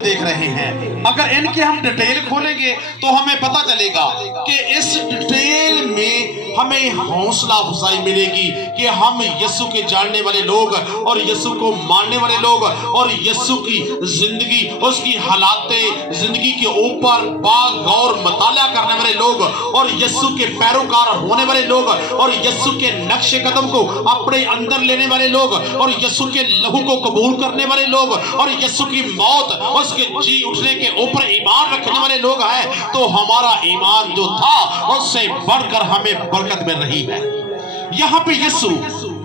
دیکھ رہے ہیں، اگر ان کے ہم ڈیٹیل کھولیں گے تو ہمیں پتا چلے گا کہ اس ڈیٹیل میں ہمیں حوصلہ افزائی ملے گی کہ ہم یسوع کے جاننے والے لوگ اور یسوع کو ماننے والے لوگ اور یسوع کی زندگی، اس کی حالات زندگی کے اوپر غور مطالعہ کرنے والے لوگ اور یسوع کے پیروکار ہونے والے لوگ اور یسوع کے نقش قدم کو اپنے اندر لینے والے لوگ اور یسوع کے لہو کو قبول کرنے والے لوگ اور یسوع کی موت اس کے جی اٹھنے کے اوپر ایمان رکھنے والے لوگ ہیں، تو ہمارا ایمان جو تھا اس سے بڑھ کر ہمیں برکت مل رہی ہے۔ یہاں پہ یسوع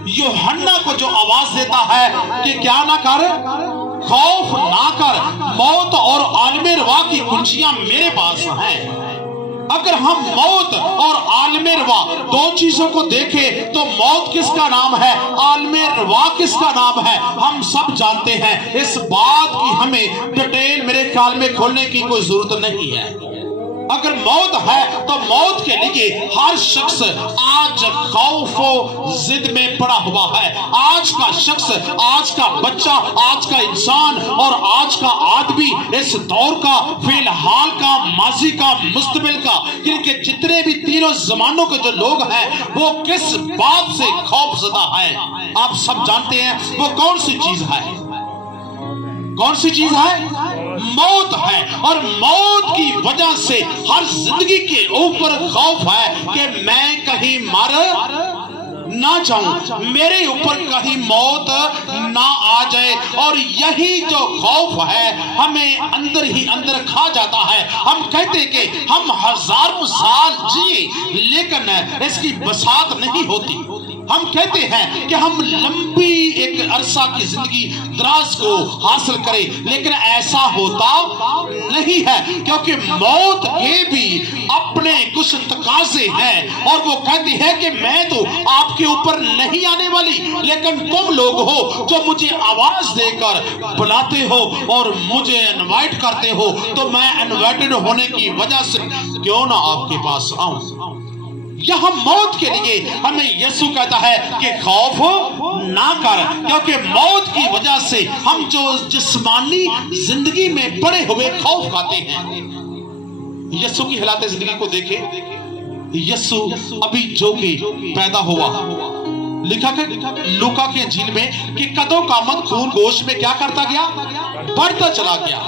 یوحنا کو جو آواز دیتا ہے کہ کیا نہ کر، خوف نہ کر، موت اور عالم روا کی کنجیاں میرے پاس ہیں۔ اگر ہم موت اور عالم روا دو چیزوں کو دیکھیں تو موت کس کا نام ہے، عالم روا کس کا نام ہے، ہم سب جانتے ہیں۔ اس بات کی ہمیں ڈیٹیل میرے خیال میں کھولنے کی کوئی ضرورت نہیں ہے۔ اگر موت ہے تو موت کے لیے ہر شخص آج خوف و ضد میں پڑا ہوا ہے۔ آج کا شخص، آج کا بچہ، آج کا انسان اور آج کا آدمی، اس دور کا، فی الحال کا، ماضی کا، مستقبل کا، ان کے جتنے بھی تینوں زمانوں کے جو لوگ ہیں وہ کس بات سے خوف زدہ ہیں؟ آپ سب جانتے ہیں وہ کون سی چیز ہے؟ کون سی چیز ہے؟ موت ہے۔ اور موت کی وجہ سے ہر زندگی کے اوپر خوف ہے کہ میں کہیں مر نہ جاؤں، میرے اوپر کہیں موت نہ آ جائے، اور یہی جو خوف ہے ہمیں اندر ہی اندر کھا جاتا ہے۔ ہم کہتے کہ ہم ہزاروں سال جیے لیکن اس کی بساط نہیں ہوتی۔ ہم کہتے ہیں کہ ہم لمبی ایک عرصہ کی زندگی دراز کو حاصل کریں، لیکن ایسا ہوتا نہیں ہے، کیونکہ موت کے بھی اپنے کچھ تقاضے ہیں، اور وہ کہتی ہے کہ میں تو آپ کے اوپر نہیں آنے والی، لیکن تم لوگ ہو جو مجھے آواز دے کر بلاتے ہو اور مجھے انوائٹ کرتے ہو، تو میں انوائٹڈ ہونے کی وجہ سے کیوں نہ آپ کے پاس آؤں۔ یہاں موت کے لیے ہمیں یسوع کہتا ہے کہ خوف نہ کر، کیونکہ موت کی وجہ سے ہم جو جسمانی زندگی میں پڑے ہوئے خوف کھاتے ہیں۔ یسوع کی حالات زندگی کو دیکھیں۔ یسوع ابھی جو کہ پیدا ہوا، لکھا کہ لوکا کے انجیل میں کہ قدوں کا آمد خون گوشت میں کیا کرتا گیا؟ بڑھتا چلا گیا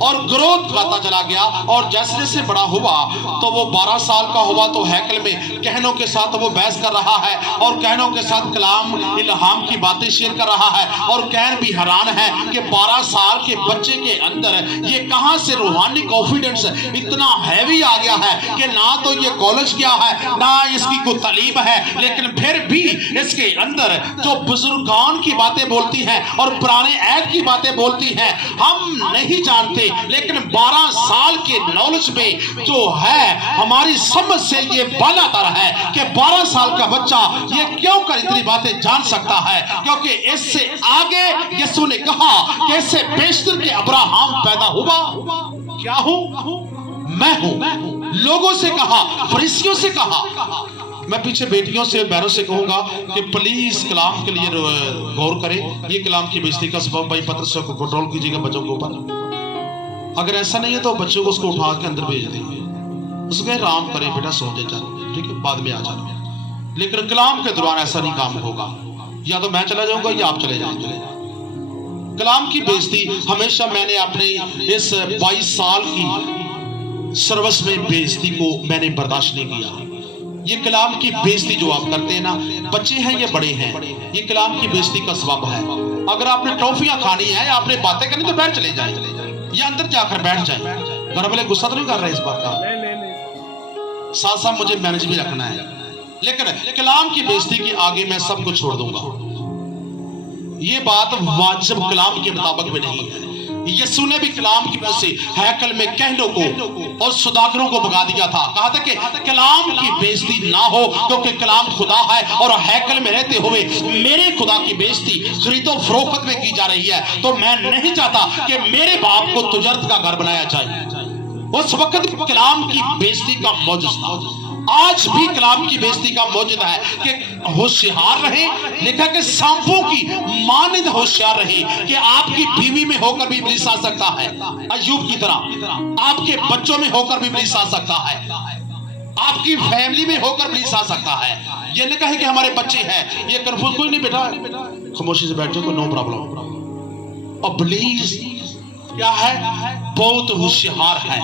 اور گروتھ پاتا چلا گیا، اور جیسے جیسے بڑا ہوا تو وہ 12 سال کا ہوا تو ہیکل میں کہنوں کے ساتھ وہ بحث کر رہا ہے اور کہنوں کے ساتھ کلام الہام کی باتیں شیئر کر رہا ہے، اور کہن بھی حیران ہے کہ 12 سال کے بچے کے اندر یہ کہاں سے روحانی کانفیڈنس اتنا ہیوی آ گیا ہے کہ نہ تو یہ کالج گیا ہے نہ اس کی کوئی تعلیم ہے، لیکن پھر بھی اس کے اندر جو بزرگان کی باتیں بولتی ہیں اور پرانے عہد کی باتیں بولتی ہیں ہم نہیں جانتے، لیکن 12 سال کے نالج میں جو ہے ہماری سمجھ سے یہ بالا تر ہے کہ 12 سال کا بچہ یہ کیوں کر اتنی باتیں جان سکتا ہے، کیونکہ اس سے آگے یسوع نے کہا کہ اس سے بیشتر کہ ابراہم پیدا ہوا، کیا ہوں؟ میں ہوں۔ لوگوں سے کہا، فریسیوں سے کہا۔ میں پیچھے بیٹیوں سے بہنوں سے کہوں گا کہ پلیز کلام کے لیے غور کریں، یہ کلام کی بےعزتی کا سبب بھائی پترس کو کنٹرول کیجیے گا بچوں کے اوپر۔ اگر ایسا نہیں ہے تو بچوں کو اس کو اٹھا کے اندر بھیج دیں، اس کو آرام کریں بیٹا، سو جائے، ٹھیک ہے، بعد میں آ جانا۔ لیکن کلام کے دوران ایسا نہیں کام ہوگا، یا تو میں چلا جاؤں گا یا آپ چلے جائیں گے۔ کلام کی بےعزتی ہمیشہ میں نے اپنے اس 22 سال کی سروس میں بےعزتی کو میں نے برداشت نہیں کیا۔ یہ کلام کی بےعزتی جو آپ کرتے ہیں نا، بچے ہیں یہ بڑے ہیں، یہ کلام کی بےعزتی کا سبب ہے۔ اگر آپ نے ٹافیاں کھانی ہے یا آپ نے باتیں کرنی تو باہر چلے جائیں، یا اندر جا کر بیٹھ جائیں۔ گھر والے غصہ تو نہیں کر رہے اس بات کا؟ ساتھ ساتھ مجھے مینج بھی رکھنا ہے، لیکن کلام کی بےعزتی کے آگے میں سب کو چھوڑ دوں گا۔ یہ بات واجب کلام کے مطابق بھی نہیں ہے۔ یسوع نے بھی کلام کی وجہ سے ہیکل میں کہنوں کو اور صداقروں کو بھگا دیا تھا، کہا تھا کہ کلام کی بےعزتی نہ ہو، کیونکہ کلام خدا ہے اور ہیکل میں رہتے ہوئے میرے خدا کی بےعزتی خرید و فروخت میں کی جا رہی ہے، تو میں نہیں چاہتا کہ میرے باپ کو تجارت کا گھر بنایا جائے۔ اس وقت کلام کی بےعزتی کا موجز تھا۔ آج بھی کلام کی بیزتی کا موجود ہے کہ ہوشیار رہیں، لکھا کہ سانپوں کی مانند ہوشیار رہیں، کہ آپ کی بیوی میں ہو کر بھی ابلیس آ سکتا ہے ایوب کی طرح، آپ کے بچوں میں ہو کر بھی ابلیس آ سکتا ہے، آپ کی فیملی میں ہو کر ابلیس آ سکتا ہے۔ یہ نہیں کہے کہ ہمارے بچے ہیں، یہ کنفیوز کوئی نہیں بیٹا، خاموشی سے بیٹھ جاؤ، کوئی نو پرابلم۔ ابلیس کیا ہے؟ بہت ہوشیار ہے،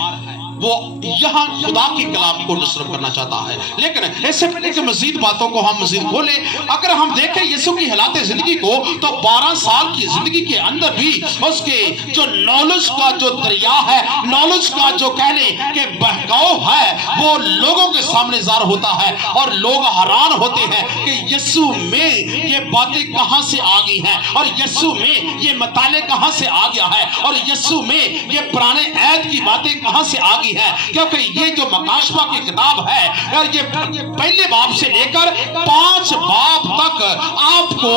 وہ یہاں خدا کی کلام کو نصرف کرنا چاہتا ہے۔ لیکن ایسے پہلے کہ مزید باتوں کو ہم مزید کھولیں، اگر ہم دیکھیں یسوع کی حالات زندگی کو، تو 12 سال کی زندگی کے اندر بھی اس کے جو نالج کا جو دریا ہے، نالج کا جو کہنے کہ بہکاؤ ہے، وہ لوگوں کے سامنے ظاہر ہوتا ہے، اور لوگ حیران ہوتے ہیں کہ یسوع میں یہ باتیں کہاں سے آ گئی ہیں، اور یسوع میں یہ مطالعے کہاں سے آ گیا ہے، اور یسوع میں یہ پرانے عہد کی باتیں کہاں سے آ گئی ہے، کیونکہ یہ جو مکاشفہ کی کتاب ہے، اور یہ پہلے باب سے لے کر 5 باب تک آپ کو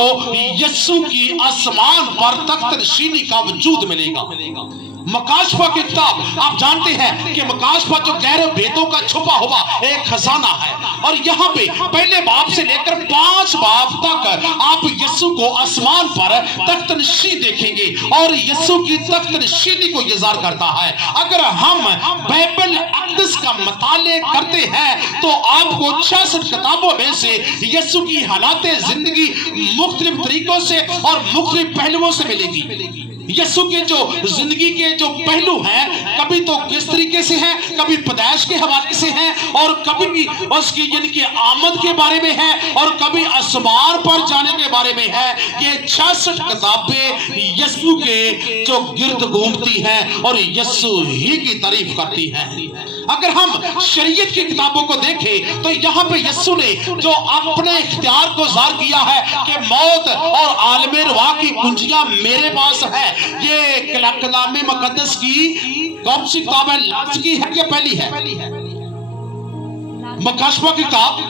یسوع کی آسمان پر تخت نشینی کا وجود ملے گا۔ مکاشفہ کی کتاب، آپ جانتے ہیں کہ مکاشفہ جو گہرے بھیدوں کا چھپا ہوا ایک خزانہ ہے، اور یہاں پہ پہلے باب سے لے کر 5 باب تک آپ یسوع کو آسمان پر تخت نشین دیکھیں گے، اور یسوع کی تخت نشینی کو اظہار کرتا ہے۔ اگر ہم بائبل اقدس کا مطالعہ کرتے ہیں تو آپ کو 66 کتابوں میں سے یسوع کی حالات زندگی مختلف طریقوں سے اور مختلف پہلوؤں سے ملے گی۔ یسوع کے جو زندگی کے جو پہلو ہیں، کبھی تو کس طریقے سے ہیں، کبھی پیدائش کے حوالے سے ہیں، اور کبھی بھی اس کی یعنی کہ آمد کے بارے میں ہے، اور کبھی آسمان پر جانے کے بارے میں ہے۔ یہ 66 کتابیں یسوع کے جو گرد گھومتی ہیں اور یسوع ہی کی تعریف کرتی ہیں۔ اگر ہم شریعت کی کتابوں کو دیکھیں تو یہاں پہ یسوع نے جو اپنے اختیار کو ظاہر کیا ہے کہ موت اور عالم روا کی کنجیاں میرے پاس ہے، یہ کلام مقدس کی کون سی کتاب ہے؟ لاسٹ کی ہے یا پہلی ہے؟ مکاشفہ کی کتاب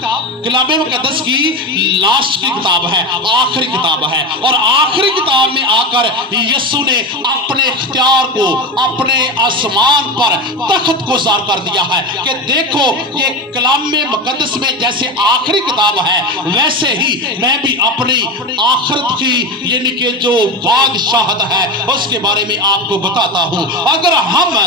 کلام مقدس کی لاسٹ کی کتاب ہے، آخری کتاب ہے، اور آخری کتاب میں آ کر یسوع نے اپنے اختیار کو اپنے آسمان پر تخت کو ظاہر کر دیا ہے کہ دیکھو یہ کلام مقدس میں جیسے آخری کتاب ہے، ویسے ہی میں بھی اپنی آخرت کی یعنی کہ جو بادشاہت ہے اس کے بارے میں آپ کو بتاتا ہوں۔ اگر ہم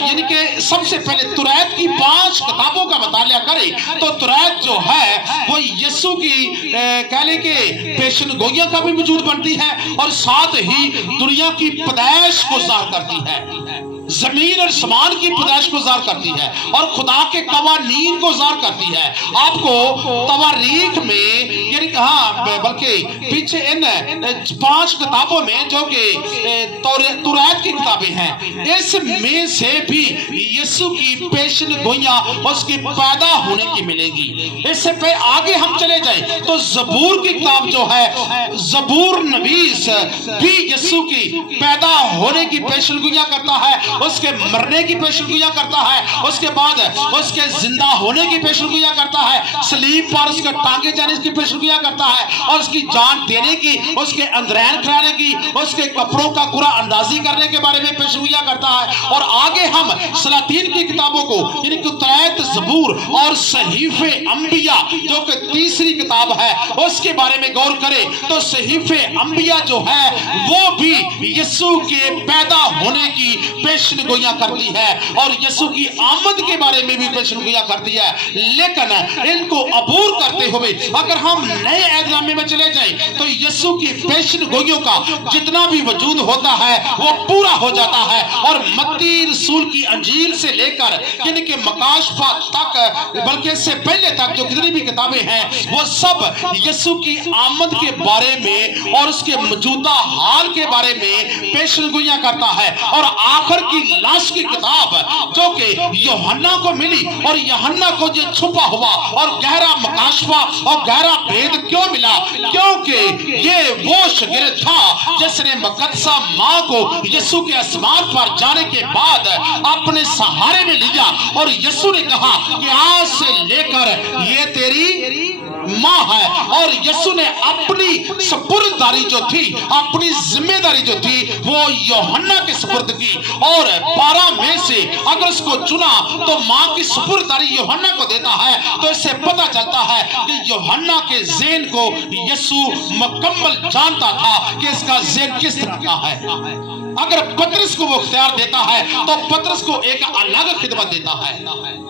یعنی کہ سب سے پہلے توریت کی 5 کتابوں کا مطالعہ کریں تو توریت جو ہے وہ یسوع کی کہہ لیں کہ پیشن گوئیاں کا بھی وجود بنتی ہے، اور ساتھ ہی دنیا کی پیدائش کو ظاہر کرتی ہے، زمین اور سمان کی پیدائش کو ظاہر کرتی ہے، اور خدا کے قوانین کو ظاہر کرتی ہے۔ آپ کو تواریخ میں یعنی ہاں بلکہ پیچھے ان 5 کتابوں میں جو کہ توریت کی کتابیں ہیں، اس میں سے بھی یسوع کی پیشن گوئیاں اس کی پیدا ہونے کی ملے گی۔ اس سے پہ آگے ہم چلے جائیں تو زبور کی کتاب جو ہے، زبور نویس بھی یسوع کی پیدا ہونے کی پیشن گوئیاں کرتا ہے، اس کے مرنے کی پیشن گوئیاں کرتا ہے، اس کے بعد اس کے زندہ ہونے کی پیشن گوئیاں کرتا ہے، صلیب پر اس کے ٹانگے جانے کی پیشن گوئیاں کرتا ہے، اور اس کی جان دینے کی، اس کے اندرین کرانے کی، اس کے کپڑوں کا قرآن اندازی کرنے کے بارے میں پیشن گوئیاں کرتا ہے۔ اور آگے ہم سلاطین کی کتابوں کو یعنی کہ توریت، زبور اور صحیفے انبیاء جو کہ تیسری کتاب ہے اس کے بارے میں غور کریں تو صحیفے انبیاء جو ہے وہ بھی یسوع کے پیدا ہونے کی پیشن گوئیاں کرتی ہے، اور یسوع کی آمد کے بارے میں بھی پیشن گوئیاں کرتی ہے۔ لیکن ان کو عبور کرتے ہوئے اگر ہم نئے عہد نامے میں چلے جائیں تو یسوع کی پیشن گوئیوں کا جتنا بھی وجود ہوتا ہے وہ پورا ہو جاتا ہے، اور متی رسول کی انجیل سے لے کر یعنی کہ مکاشفہ تک، بلکہ اس سے پہلے تک جو کتنی بھی کتابیں ہیں وہ سب یسوع کی آمد کے بارے میں اور اس کے موجودہ حال کے بارے میں پیشن گوئیاں کرتا ہے۔ اور آخر کی لاسٹ کی کتاب جو کہ یوحنا کو ملی، اور یوحنا کو جو چھپا ہوا اور گہرا مکاشفہ اور گہرا بھید کیوں ملا؟ کیونکہ یہ وہ شاگرد تھا جس نے مقدسہ ماں کو یسوع کے آسمان پر جانے کے بعد اپنے سہارے میں لیا، اور یسوع نے کہا کہ آج سے لے کر یہ تیری माँ है। और यीशु ने अपनी सपुर्ददारी जो थी, अपनी जिम्मेदारी जो थी, वो यूहन्ना के सुपुर्द की। और 12 में से अगर उसको चुना तो माँ की सपुर्ददारी यूहन्ना को देता है। तो इससे पता चलता है कि यूहन्ना के ज़हन को यीशु मुकम्मल जानता था कि इसका ज़हन किस तरह का है। अगर पतरस को वो इख्तियार देता है तो पतरस को एक अलग खिदमत देता है।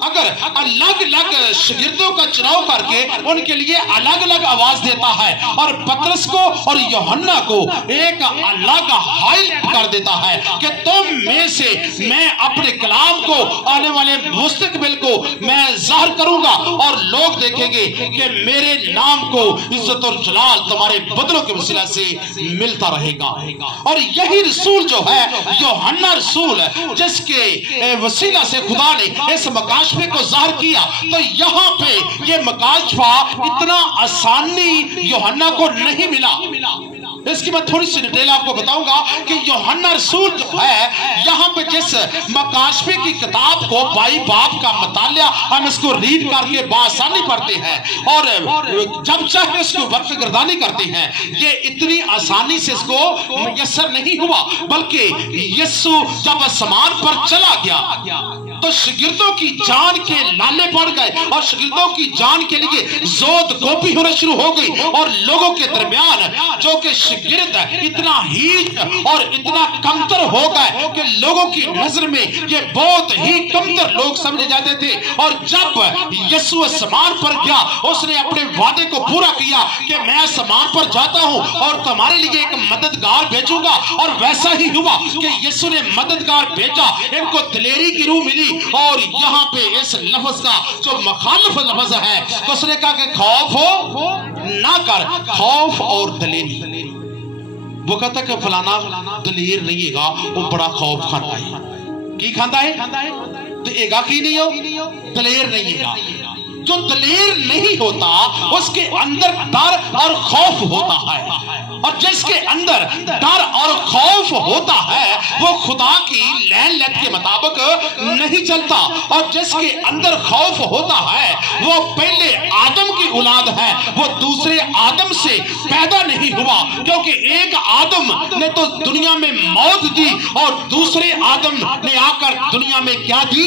अगर अलग अलग शागिर्दों का चुनाव करके उनके लिए अलग अलग आवाज देता है, और पतरस को और यूहन्ना को एक अलग हाईलाइट कर देता है कि तुम में से मैं अपने कलाम को, आने वाले मुस्तकबिल को मैं ज़ाहिर करूंगा, और लोग देखेंगे कि मेरे नाम को इज्जत और जलाल तुम्हारे बदलों के वसीला से मिलता रहेगा। और यही रसूल जो है, यूहन्ना रसूल, जिसके वसीला से खुदा ने इस मकाशफे को ज़ाहिर किया। तो यहाँ पे ये मकाशफा इतना आसानी यूहन्ना को नहीं मिला। इसकी मैं थोड़ी सी डिटेल आपको बताऊंगा कि यूहन्ना रसूल जो है, यहाँ पे जिस मकाशफे की किताब को बाई बाप का मुतालिया हम इसको रीड करके बासानी पढ़ते हैं और जब चाहे इसको वक्त गर्दानी करते हैं, ये इतनी आसानी से इसको मुयस्सर नहीं हुआ। बल्कि यीशु जब आसमान पर चला गया तो शागिर्दों की जान के लाले पड़ गए, और शागिर्दों की जान के लिए जोत गोपी होना शुरू हो गई। और लोगों के दरमियान जो कि शागिर्द इतना हीज और इतना कमतर हो गए कि लोगों की नजर में ये बहुत ही कमतर लोग समझे जाते थे। और जब यीशु आसमान पर गया, उसने अपने वादे को पूरा किया कि मैं आसमान पर जाता हूं और तुम्हारे लिए एक मददगार भेजूंगा। और वैसा ही हुआ कि यीशु ने मददगार भेजा, इनको दिलेरी की रूह मिली। और यहाँ पे इस लफ्ज का जो मुखालिफ लफ्ज है, तो उसने कहा कि खौफ हो ना कर, खौफ और दलेरी। वो कहता कि फलाना दलेर नहीं है, वो बड़ा खौफ खाता है। की खाता है? तो एगा की नहीं हो, दलेर नहीं है। जो दलेर नहीं होता उसके अंदर डर और खौफ होता है, और जिसके अंदर डर और खौफ होता है वो खुदा की लैन लत के मुताबिक नहीं चलता। और जिसके अंदर खौफ होता है वो पहले आदम की औलाद है, वो दूसरे आदम से पैदा नहीं हुआ। क्योंकि एक आदम ने तो दुनिया में मौत दी, और दूसरे आदम ने आकर दुनिया में क्या दी?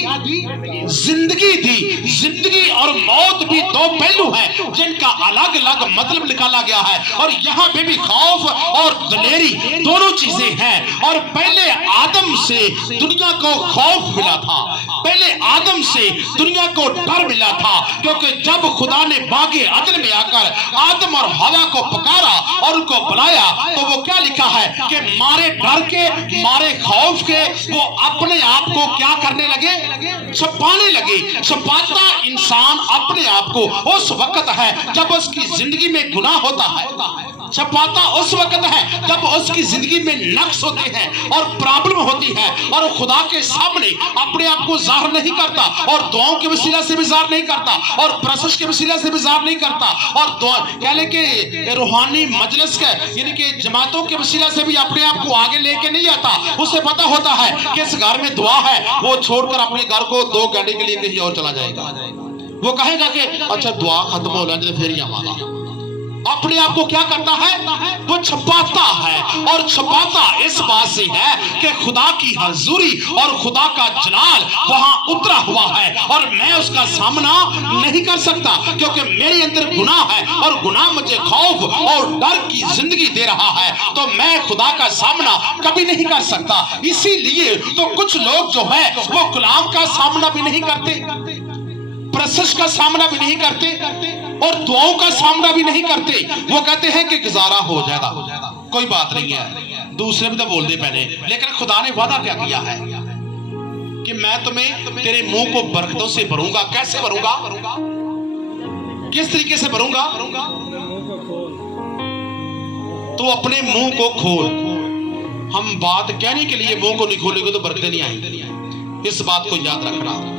जिंदगी दी। जिंदगी और मौत भी दो पहलू हैं जिनका अलग अलग मतलब निकाला गया है। और यहाँ पे भी खौफ और दलेरी दोनों चीजें हैं। और पहले आदम से दुनिया को खौफ मिला था, पहले आदम से दुनिया को डर मिला था। क्योंकि जब खुदा ने बागे अदन में आकर आदम और हवा को पुकारा और उनको बुलाया, तो वो क्या लिखा है कि मारे डर के, मारे खौफ के, वो अपने आप को क्या करने लगे? छुपाने लगे। छुपाता इंसान अपने आप को उस वक्त है जब उसकी जिंदगी में गुनाह होता है। छुपाता उस वक्त है जब उसकी जिंदगी में नक्स होते हैं और प्रॉब्लम होती है, और खुदा के सामने अपने आप को ज़ाहिर नहीं करता, और दुआओं के वसीला से भी ज़ाहिर नहीं करता, और प्रसश के वसीला से भी ज़ाहिर नहीं करता, और दुआ कह ले कि रूहानी मजलिस के यानी कि जमातों के वसीला से भी अपने आप को आगे लेके नहीं आता। उसे पता होता है कि इस घर में दुआ है, वो छोड़कर अपने घर को 2 घंटे के लिए कहीं और चला जाएगा। वो कहेगा कि अच्छा दुआ खत्म हो जाए फिर ही आवागा। अपने आप को क्या करता है? वो छुपाता है। और छुपाता इस बात से है कि खुदा की हजूरी और खुदा का जलाल वहां उतरा हुआ है, और मैं उसका सामना नहीं कर सकता क्योंकि मेरे अंदर गुनाह है, और गुनाह मुझे खौफ और डर की जिंदगी दे रहा है। तो मैं खुदा का सामना कभी नहीं कर सकता। इसीलिए तो कुछ लोग जो है वो गुलाम का सामना भी नहीं करते, प्रसश का सामना भी नहीं करते, और दुआओं का सामना भी नहीं करते। वो कहते हैं कि गुजारा हो जाएगा, कोई बात नहीं है, दूसरे भी तो बोल दे पहले। लेकिन खुदा ने वादा क्या किया है कि मैं तुम्हें तेरे मुंह को बरकतों से भरूंगा। कैसे भरूंगा? किस तरीके से भरूंगा? तो अपने मुंह को खोल। हम बात कहने के लिए मुंह को नहीं खोलेंगे तो बरकतें नहीं आएंगी। इस बात को याद रखना।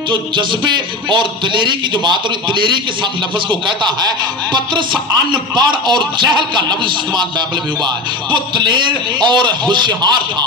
जो जज्बे और दलेरी की जो बात, और दलेरी के साथ लफ्ज को कहता है, पतरस अनपढ़ और जहल का लफ्ज इस्तेमाल बाइबल में हुआ है। वो दलेर और होशियार था,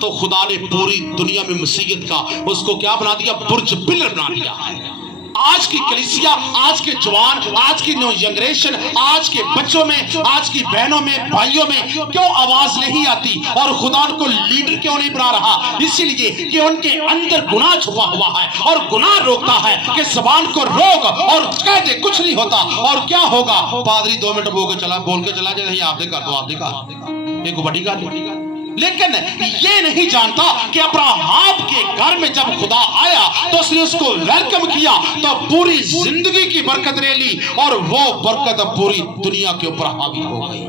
तो खुदा ने पूरी दुनिया में मसीहत का उसको क्या बना दिया? बुर्ज पिलर बना दिया है। آج کی کلیسیا، آج کے جوان، آج کی نیو جنریشن، آج کے بچوں میں، آج کی بہنوں میں، بھائیوں میں کیوں آواز نہیں آتی اور خدا ان کو لیڈر کیوں نہیں بنا رہا؟ اسی لیے کہ ان کے اندر گناہ چھپا ہوا ہے، اور گناہ روکتا ہے کہ زبان کو روک اور کہہ دے کچھ نہیں ہوتا، اور کیا ہوگا؟ پادری 2 منٹ بول کے چلا جائے، آپ نے کر دو، آپ نے کہا ایک بڑی گل۔ لیکن یہ نہیں جانتا کہ ابراہیم کے گھر میں جب خدا آیا تو اس نے اس کو ویلکم کیا تو پوری زندگی کی برکت لے لی، اور وہ برکت پوری دنیا کے اوپر حاوی ہو گئی،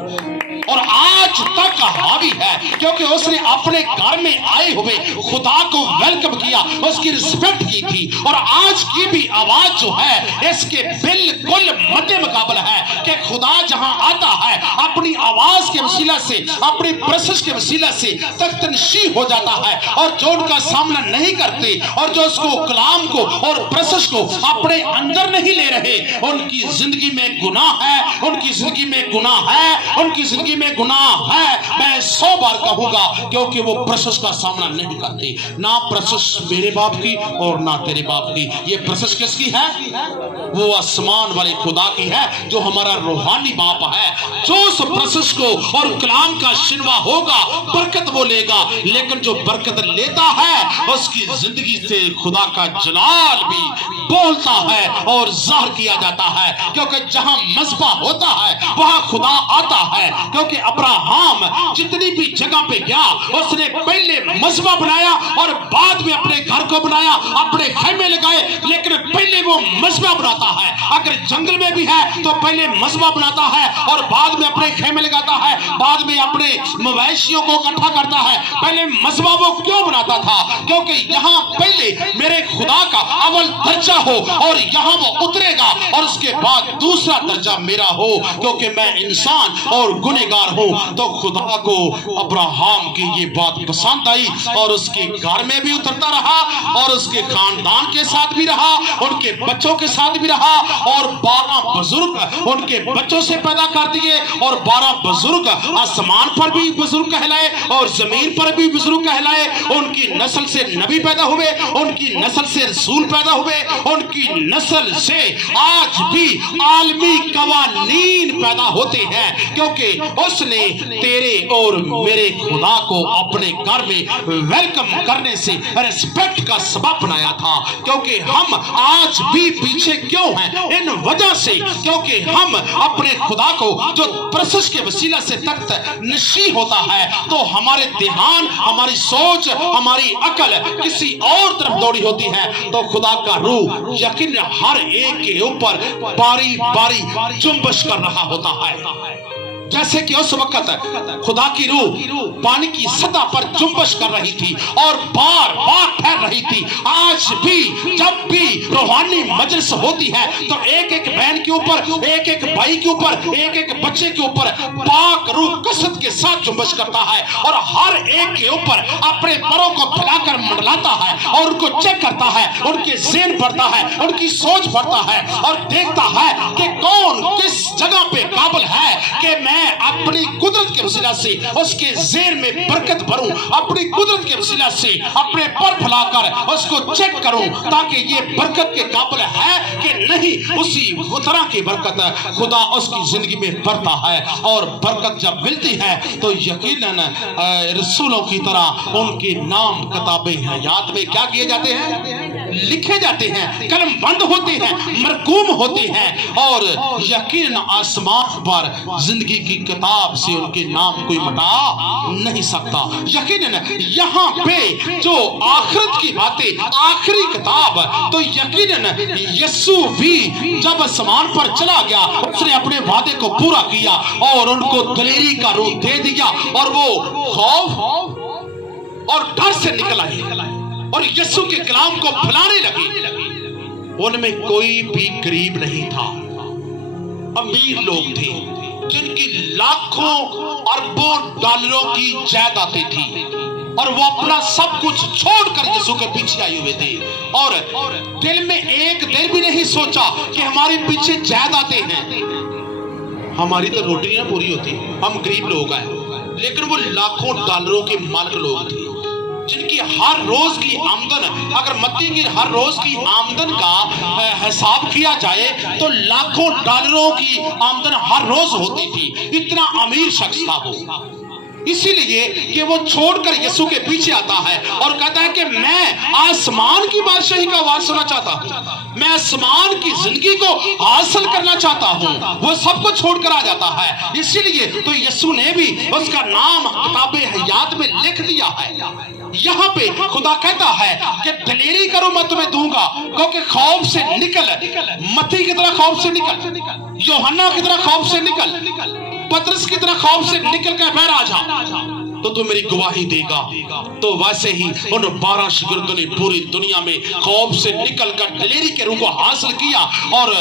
اور آج تک حاوی ہے، کیونکہ اس نے اپنے گھر میں آئے ہوئے خدا کو ویلکم کیا، اس کی رسپیکٹ کی تھی۔ اور آج کی بھی آواز جو ہے اس کے بالکل مد مقابل ہے کہ خدا جہاں آتا ہے اپنی آواز کے وسیلہ سے، اپنی پرسش کے وسیلہ سے تخت نشین ہو جاتا ہے، اور جو ان کا سامنا نہیں کرتے اور جو اس کو کلام کو اور پرسش کو اپنے اندر نہیں لے رہے، ان کی زندگی میں گناہ ہے، ان کی زندگی میں گناہ ہے، ان کی زندگی میں گناہ ہے۔ میں 100 بار کہوں گا، کیونکہ وہ پرسش کا سامنا نہیں کرتے۔ نہ پرسش میرے باپ کی اور نہ تیرے باپ کی، یہ پرسش کس کی ہے؟ وہ آسمان والے خدا کی ہے، جو ہمارا روحانی باپ ہے۔ جو اس پرسش کو اور کلام کا شنوا ہوگا، برکت وہ لے گا، لیکن جو برکت لیتا ہے اس کی زندگی سے خدا کا جلال بھی بولتا ہے اور ظاہر کیا جاتا ہے، کیونکہ جہاں مذبح ہوتا ہے وہاں خدا آتا ہے۔ کیونکہ ابراہیم جتنی بھی جگہ پہ گیا، اس نے پہلے مذبح بنایا اور بعد میں اپنے گھر کو بنایا، اپنے خیمے لگائے، لیکن پہلے وہ مذبح بناتا ہے۔ اگر جنگل میں بھی ہے تو پہلے مذبح بناتا ہے اور بعد میں اپنے خیمے لگاتا ہے، بعد میں اپنے مویشیوں کو اکٹھا کرتا ہے۔ پہلے مذبح وہ کیوں بناتا تھا؟ کیونکہ یہاں پہلے میرے خدا کا اول درجہ ہو، اور یہاں وہ اترے گا، اور اس کے بعد دوسرا درجہ میرا ہو، کیونکہ میں انسان اور گنہگار ہوں۔ تو خدا کو ابراہیم کی یہ بات پسند آئی، اور اس کے گھر میں بھی اترتا رہا، اور اس کے خاندان کے ساتھ بھی رہا، ان کے بچوں کے ساتھ بھی رہا، اور 12 بزرگ ان کے بچوں سے پیدا کر دیے، اور 12 بزرگ آسمان پر بھی بزرگ کہلائے اور زمین پر بھی بزرگ کہلائے۔ ان کی نسل سے نبی پیدا ہوئے، ان کی نسل سے رسول پیدا ہوئے، ان کی نسل سے آج بھی عالمی قوانین پیدا ہوتے ہیں، کیونکہ اس نے تیرے اور میرے خدا کو اپنے گھر میں ویلکم کرنے سے ریسپیکٹ کا سبب بنایا تھا۔ کیونکہ ہم آج بھی پیچھے کیوں ہیں؟ ان وجہ سے، کیونکہ ہم اپنے خدا کو جو پرسش کے وسیلہ سے تخت نشین ہوتا ہے تو ہمارے دھیان، ہماری سوچ، ہماری عقل کسی اور طرف دوڑی ہوتی ہے، تو خدا کا روح یقین ہر ایک کے اوپر باری باری جنبش کر رہا ہوتا ہے۔ جیسے کہ اس وقت خدا کی روح پانی کی سطح پر جنبش کر رہی تھی اور بار بار پھیل رہی تھی، آج بھی جب بھی روحانی مجلس ہوتی ہے تو ایک ایک بہن کے اوپر، ایک ایک بھائی کے اوپر، ایک ایک بچے کے اوپر پاک روح کثرت کے ساتھ جنبش کرتا ہے، اور ہر ایک کے اوپر اپنے پروں کو پھیلا کر منڈلاتا ہے اور ان کو چیک کرتا ہے، ان کے ذہن بڑھتا ہے، ان کی سوچ بڑھتا ہے، اور دیکھتا ہے کہ کون کس جگہ پہ قابل ہے کہ میں اپنی قدرت کے وسیلہ سے اس کے ذہن میں برکت بھروں، اپنی قدرت کے وسیلہ سے اپنے پر پھیلا کر اس کو چیک کروں، تاکہ یہ برکت کے قابل ہے کہ نہیں۔ اسی طرح کی برکت خدا اس کی زندگی میں بھرتا ہے، اور برکت جب ملتی ہے تو یقیناً رسولوں کی طرح ان کے نام کتاب حیات میں کیا کیے جاتے ہیں؟ لکھے جاتے ہیں، قلم بند ہوتے ہیں، مرقوم ہوتے ہیں، اور یقیناً آسمان پر زندگی کی کتاب سے ان کے نام کوئی مٹا نہیں سکتا۔ یقیناً یہاں پہ جو آخرت کی باتیں، آخری کتاب، تو یقیناً یسوع بھی جب آسمان پر چلا گیا اس نے اپنے وعدے کو پورا کیا اور ان کو دلیری کا روح دے دیا، اور وہ خوف اور ڈر سے نکل آئے اور یسوع کے کلام کو پھیلانے لگے۔ ان میں کوئی بھی غریب نہیں تھا، امیر لوگ تھے جن کی لاکھوں اربوں ڈالروں کی جائیدادیں تھی، اور وہ اپنا سب کچھ چھوڑ کر یسوع کے پیچھے آئے ہوئے تھے، اور دل میں ایک دن بھی نہیں سوچا کہ ہمارے پیچھے جائیدادیں ہیں، ہماری تو روٹی نہ پوری ہوتی، ہم غریب لوگ ہیں، لیکن وہ لاکھوں ڈالروں کے مالک لوگ تھے جن کی हर रोज की आमदन, अगर मत्ती की हर रोज की आमदन का हिसाब किया जाए तो लाखों डॉलरों की आमदन हर रोज होती थी। इतना अमीर शख्स था वो। इसीलिए कि वो छोड़कर यीशु के पीछे आता है और कहता है कि मैं आसमान की बादशाही का वारस होना चाहता हूं, मैं आसमान की जिंदगी को हासिल करना चाहता हूं। वो सबको छोड़कर आ जाता है। इसीलिए तो यीशु ने भी उसका नाम किताबे हयात में लिख दिया है। यहाँ पे खुदा कहता है कि दिलेरी करो मैं तुम्हें दूंगा, क्योंकि खौफ से निकल, मत्ती की तरह खौफ से निकल, यूहन्ना की तरह खौफ से निकल, पतरस की तरह खौफ से निकल कर बाहर आ जा, तो तू मेरी गवाही देगा। तो वैसे ही उन 12 शागिर्दों ने पूरी दुनिया में खौफ से निकलकर दिलेरी के रूप को हासिल किया और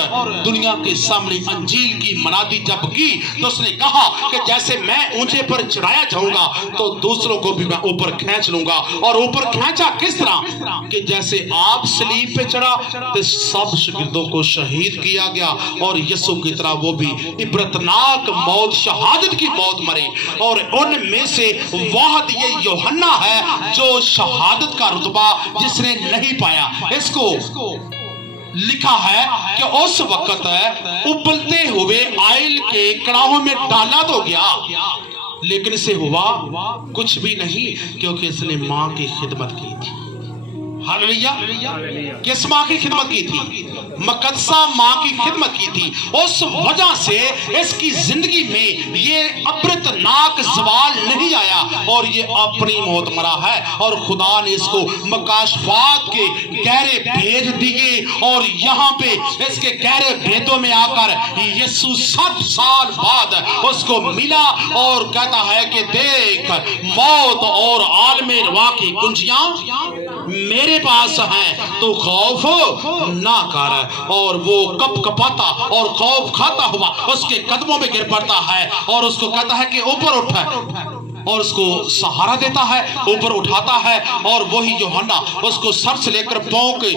दुनिया के सामने अंजील की मनादी जब की तो उसने कहा कि जैसे मैं ऊंचे पर चढ़ाया जाऊंगा तो दूसरों को भी मैं ऊपर खींच लूंगा। और ऊपर खींचा किस तरह कि जैसे आप सलीब पे चढ़ा तो सब शागिर्दों को शहीद किया गया और यीशु की तरह वो भी इबरतनाक मौत, शहादत की मौत मरे। और उनमें से वाहद ये यूहन्ना है जो शहादत का रुतबा जिसने नहीं पाया। इसको लिखा है कि उस वक्त उबलते हुए आयल के कड़ाहों में डाला तो गया, लेकिन इसे हुआ कुछ भी नहीं, क्योंकि इसने मां की खिदमत की थी। हालेलुया। किस मां की खिदमत की थी? मुकद्दसा मां की खिदमत की थी। उस वजह से इसकी जिंदगी में ये अबरतनाक सवाल नहीं आया और ये अपनी मौत मरा है। और खुदा ने इसको मकाशफात के गहरे भेद दिए और यहाँ पे इसके गहरे भेदों में आकर यीशु 7 साल बाद उसको मिला और कहता है कि देख, मौत और आलमे रवा की कुंजियां मेरे पास हैं, तो खौफ ना कर। और वो कप कपाता और खौफ खाता हुआ उसके कदमों में गिर पड़ता है और उसको कहता है कि ऊपर उठ, और उसको सहारा देता है, ऊपर उठाता है। और वही यूहन्ना उसको सर से लेकर पांव के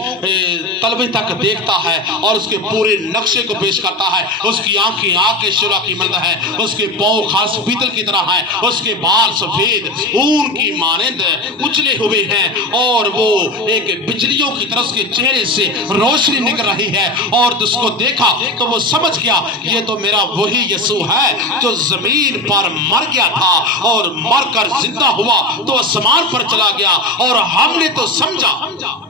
तलवे तक देखता है और उसके पूरे नक्शे को पेश करता है। उसकी आंखें आंखें शिरा की मंद है, उसके पांव खास पीतल की तरह है, उसके बाल सफेद ऊन की मानंद उजले हुए हैं और वो एक बिजलियों की तरह उसके चेहरे से रोशनी निकल रही है। और उसको देखा तो वो समझ गया ये तो मेरा वही यीशु है जो जमीन पर मर गया था और मरकर जिंदा हुआ तो आसमान पर चला गया। और हमने तो समझा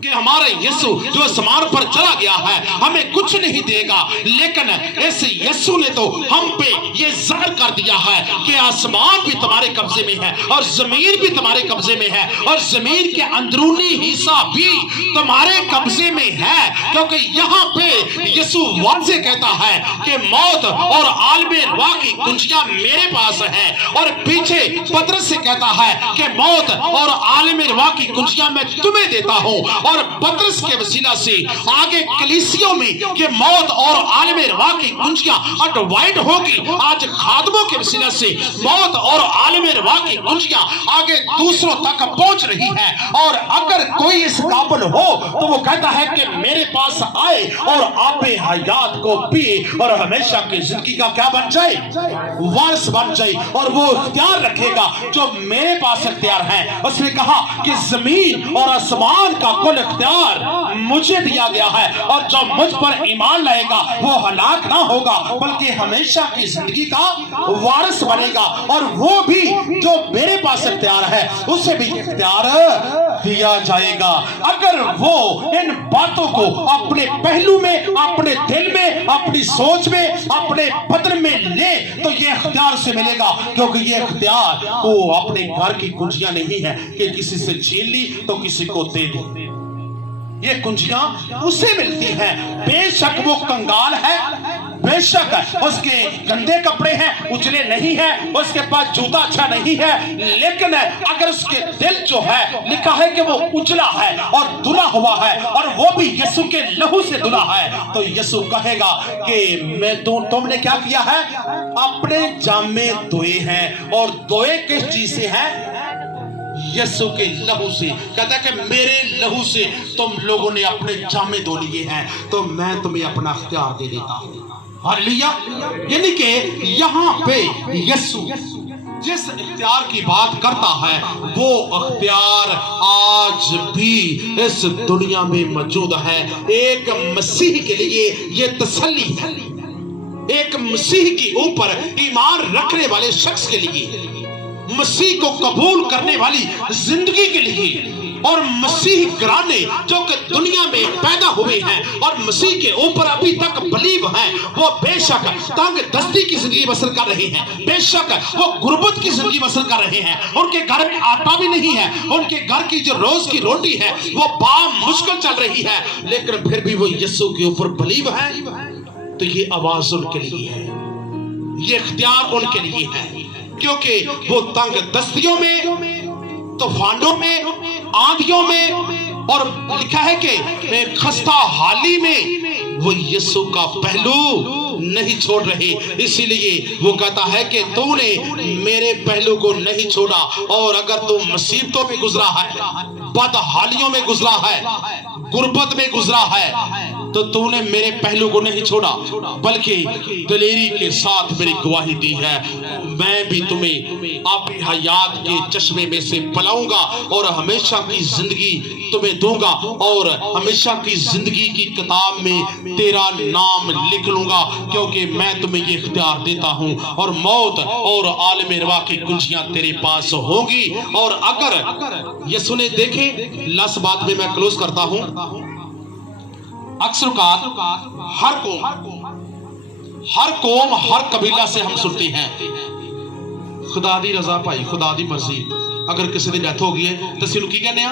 कि हमारा यीशु जो आसमान पर चला गया है हमें कुछ नहीं देगा, लेकिन इस यीशु ने तो हम पे ये ज़ाहिर कर दिया है कि आसमान भी तुम्हारे कब्जे में है और जमीन भी तुम्हारे कब्जे में है और जमीन के अंदरूनी हिस्सा भी तुम्हारे कब्जे में है। क्योंकि यहाँ पे यीशु वाज़े कहता है कि मौत और आलमे रवा की कुंजियां मेरे पास है। और पीछे पतरस से कहता है कि मौत और आलमे रवा की कुंजियां मैं तुम्हें देता हूं। और पतरस के वसीला से आगे कलीसियों में कि मौत और आलमे रवा की कुंजियां अडवाइड होगी। आज खादमों के वसीला से मौत और आलमे रवा की कुंजियां आगे दूसरों तक पहुंच रही है। और अगर कोई इस काबिल हो तो वो कहता है कि मेरे पास आए और आपे हयात को पिए और हमेशा की जिंदगी का क्या बन जाए, वारिस बन जाए। और वो इख्तियार रखेगा जो मेरे पास इख्तियार है। उसने कहा कि जमीन और आसमान का कुल इख्तियार मुझे दिया गया है और जो मुझ पर ईमान लाएगा वो हलाक ना होगा बल्कि हमेशा की जिंदगी का वारिस बनेगा। और वो भी जो मेरे पास इख्तियार है उसे भी इख्तियार दिया जाएगा अगर वो इन बातों को अपने पहलू में, अपने दिल में, अपनी सोच में, अपने बदन में ले तो ये इख्तियार से मिलेगा। क्योंकि ये इख्तियार वो अपने घर की कुंजियां नहीं है कि किसी से छीन ली तो किसी को दे दी। ये कुंजियां उसे मिलती हैं, बेशक वो कंगाल है, बेशक उसके गंदे कपड़े हैं, उजले नहीं है, उसके पास जूता अच्छा नहीं है, लेकिन अगर उसके दिल जो है लिखा है कि वो उजला है और धुला हुआ है और वो भी यीशु के लहू से धुला है, तो यीशु कहेगा कि मैं तुमने क्या किया है, अपने जामे धोए हैं। और धोए किस चीज से है? यीशु के लहू से। कहता है कि मेरे लहू से तुम लोगों ने अपने जामे धो लिए हैं तो मैं तुम्हें अपना इख्तियार दे देता हूं। हालेलुया। यानी कि यहाँ पे यीशु जिस इख्तियार की बात करता है वो इख्तियार आज भी इस दुनिया में मौजूद है। एक मसीह के लिए ये तसल्ली है, एक मसीह के ऊपर ईमान रखने वाले शख्स के लिए, मसीह को कबूल करने वाली जिंदगी के लिए, और मसीह घराने जो कि दुनिया में पैदा हुए हैं और मसीह के ऊपर अभी तक बिलीव हैं, वो बेशक तंग दस्ती की जिंदगी बसर कर रहे हैं, बेशक वो गुर्बत की जिंदगी बसर कर रहे हैं, उनके घर में आटा भी नहीं है, उनके घर की जो रोज की रोटी है वो मुश्किल चल रही है, लेकिन फिर भी वो यीशु के ऊपर बिलीव है। तो ये आवाज उनके लिए है, ये इख्तियार उनके लिए है, क्योंकि वो तंग दस्तियों में, तूफानों में, आंधियों में, और लिखा है कि खस्ता हाली में वो यीशु का पहलू नहीं छोड़ रहे। इसीलिए वो कहता है कि तूने मेरे पहलू को नहीं छोड़ा, और अगर तू मुसीबतों में गुजरा है, बदहालियों में गुजरा है, गुर्बत में गुजरा है, तो तूने मेरे पहलू को नहीं छोड़ा बल्कि दलेरी के साथ मेरी गवाही दी है। मैं भी तुम्हें आपकी हयात के चश्मे में से पिलाऊंगा और हमेशा की जिंदगी तुम्हें दूंगा, और हमेशा की जिंदगी की किताब में तेरा नाम लिख लूंगा, क्योंकि मैं तुम्हें ये इख्तियार देता हूं, और मौत और आलम रवा की कुंजियां तेरे पास होंगी। और अगर ये सुने देखें, लास्ट बात में मैं क्लोज करता हूं। अक्सर हर कौम हर कबीला से हम सुनते हैं खुदा दी रजा भाई, खुदा दी मर्जी। अगर किसी की डेथ हो गई है तो असं की कहने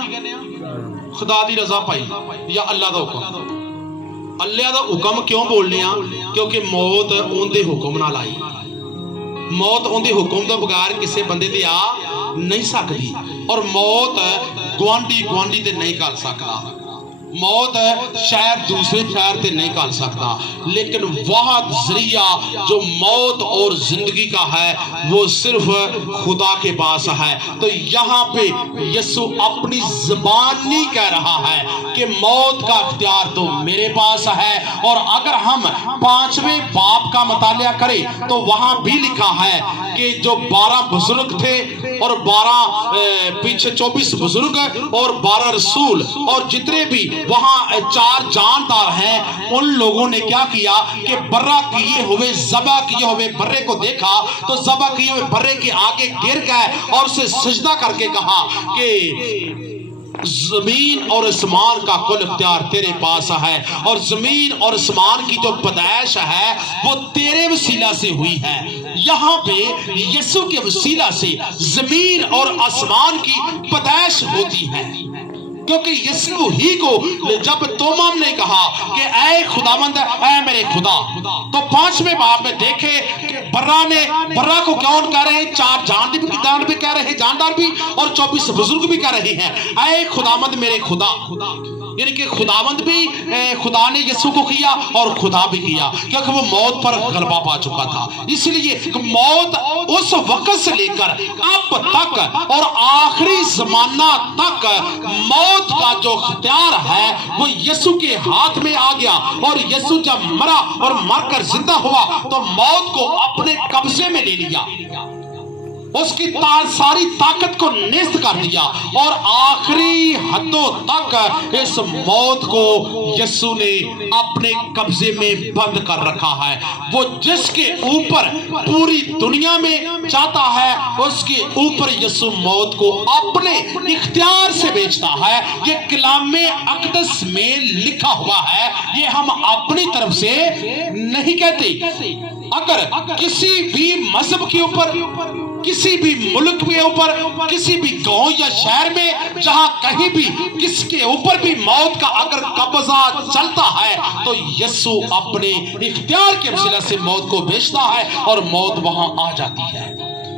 खुदा दी रजा भाई या अल्लाह का हुक्म। अल्लाह का हुक्म क्यों बोलने, क्योंकि मौत उनके हुक्म नाल आई, मौत उनके हुक्म तो बगैर किसी बंदे ते आ नहीं सकती, और मौत गुआंढी ते नहीं कर सकता, मौत शहर दूसरे शहर से नहीं कर सकता, लेकिन वह जरिया जो मौत और जिंदगी का है वो सिर्फ खुदा के पास है। तो यहाँ पे यीशु अपनी ज़बानी कह रहा है कि मौत का इख्तियार तो मेरे पास है। और अगर हम 5वें बाब का मुतालिया करें तो वहां भी लिखा है कि जो 12 बुजुर्ग थे और 12 पीछे 24 बुजुर्ग और 12 रसूल और जितने भी वहां 4 जानदार हैं, उन लोगों ने क्या किया कि बर्रा किए हुए ज़बा किए हुए बर्रे को देखा, तो ज़बा किए हुए बर्रे के आगे गिर गए और उसे सजदा करके कहा कि जमीन और आसमान का कुल इख्तियार तेरे पास है, और जमीन और आसमान की जो पैदाइश है वो तेरे वसीला से हुई है। यहाँ पे यीशु के वसीला से जमीन और आसमान की पैदाइश होती है, क्योंकि यीशु ही को जब तोमाम ने कहा कि ऐ खुदावंद, ऐ मेरे खुदा, तो 5वें बाब में देखे बर्रा को कौन कह रहे हैं? 4 जानदार भी कह रहे हैं, जानदार भी, और 24 बुजुर्ग भी कह रहे हैं ऐ खुदावंद मेरे खुदा। यानी कि खुदावंद भी, खुदा ने यीशु को किया और खुदा भी किया, क्योंकि वो मौत पर गलबा पा चुका था। इसलिए मौत उस वक्त से लेकर अब तक और आखिरी जमाना तक मौत का जो इख्तियार है वो यीशु के हाथ में आ गया, और यीशु जब मरा और मरकर जिंदा हुआ तो मौत को अपने कब्जे में ले लिया, उसकी सारी ताकत को नेस्त कर दिया, और आखिरी हदों तक इस मौत को यीशु ने अपने कब्जे में बंद कर रखा है। वो जिसके ऊपर पूरी दुनिया में चाहता है उसके ऊपर यीशु मौत को अपने इख्तियार से बेचता है। ये कलामे अक़दस में लिखा हुआ है, ये हम अपनी तरफ से नहीं कहते। अगर किसी भी मजहब के ऊपर, किसी भी मुल्क के ऊपर, किसी भी गांव या शहर में जहां कहीं भी किसके ऊपर भी मौत का अगर कब्जा चलता है तो यीशु अपने इख्तियार के वसीला से मौत को भेजता है और मौत वहां आ जाती है,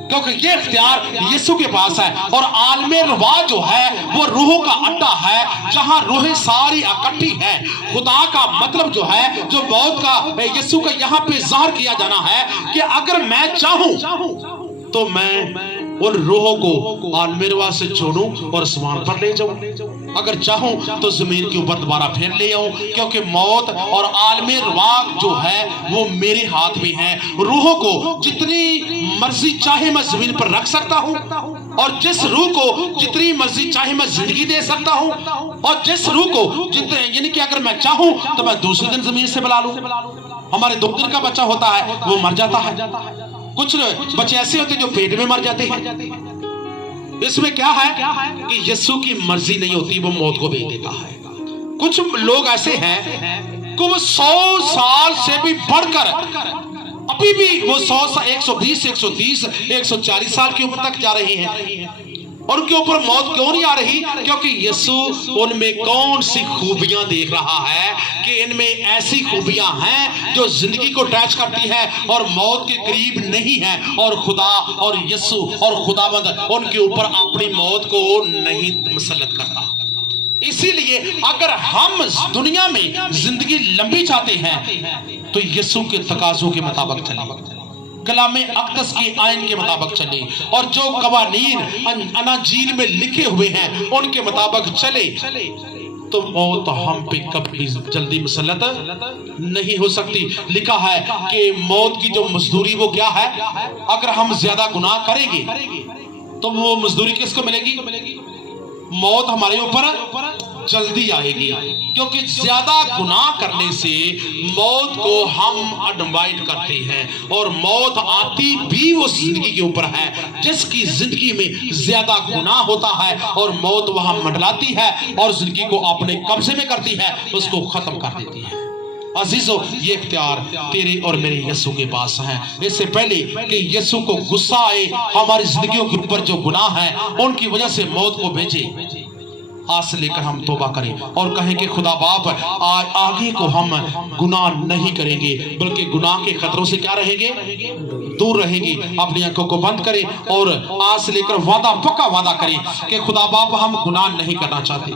क्योंकि ये इख्तियार यीशु के पास है। और आलमे रवा जो है वो रूहों का अड्डा है, जहां रूहें सारी इकट्ठी है। खुदा का मतलब जो है, जो मौत का यीशु का यहाँ पे ज़ाहिर किया जाना है कि अगर मैं चाहूं तो मैं उन रूहों को आलमेरवा से छोड़ूं और आसमान पर ले जाऊं। अगर चाहूं तो जमीन के ऊपर दोबारा फिर ले आऊं, क्योंकि मौत और आलमे रवाक जो है वो मेरे हाथ में है। रूहों को जितनी मर्जी चाहे मैं जमीन पर रख सकता हूं, और जिस रूह को जितनी मर्जी चाहे मैं जिंदगी दे सकता हूं, और जिस रूह को जितने, यानी कि अगर मैं चाहूं तो मैं दूसरे दिन जमीन से बुला लूं। हमारे 2 दिन का बच्चा होता है वो मर जाता है, कुछ बच्चे ऐसे होते हैं जो पेट में मर जाते हैं। इसमें क्या है कि यीशु की मर्जी नहीं होती, वो मौत को भेज देता है। कुछ लोग ऐसे हैं कि वो 100 साल से भी बढ़कर अभी भी वो 100, 120, 130, 140 साल की उम्र तक जा रहे हैं, और उनके ऊपर मौत क्यों नहीं आ रही? क्योंकि यीशु उनमें कौन सी खूबियां देख रहा है कि इनमें ऐसी खूबियां हैं जो जिंदगी को टच करती है और मौत के करीब नहीं है, और खुदा और यीशु और खुदाबंद उनके ऊपर अपनी मौत को नहीं मुसल्लत करता। इसीलिए अगर हम दुनिया में जिंदगी लंबी चाहते हैं तो यीशु के तकाज़ों के मुताबिक चले, कलामे अक़दस के आयन के मुताबिक चले, और जो कवानीन अनाजील में लिखे हुए हैं उनके मुताबिक चले, तो मौत हम पे कभी जल्दी मुसल्लत नहीं हो सकती। लिखा है कि मौत की जो मजदूरी वो क्या है? अगर हम ज्यादा गुनाह करेंगे तो वो मजदूरी किसको मिलेगी? मौत हमारे ऊपर जल्दी आएगी, क्योंकि ज्यादा गुनाह करने से मौत को हम इनवाइट करते हैं, और मौत आती भी उस जिंदगी के ऊपर है जिसकी जिंदगी में ज्यादा गुनाह होता है, और मौत वहां मंडलाती है और जिंदगी को अपने कब्जे में करती है, उसको खत्म कर देती है। अजीजों, ये इख्तियार तेरे और मेरे यीशु के पास है। इससे पहले कि यीशु को गुस्सा आए हमारी जिंदगियों के ऊपर जो गुनाह है उनकी वजह से मौत को भेजे, आज लेकर हम तौबा करें और कहें कि खुदा बाप आगे को हम गुनाह नहीं करेंगे, बल्कि गुनाह के खतरों से क्या रहेंगे? दूर रहेंगे। अपनी आंखों को बंद करें और आज लेकर वादा, पक्का वादा करें कि खुदा बाप हम गुनाह नहीं करना चाहते।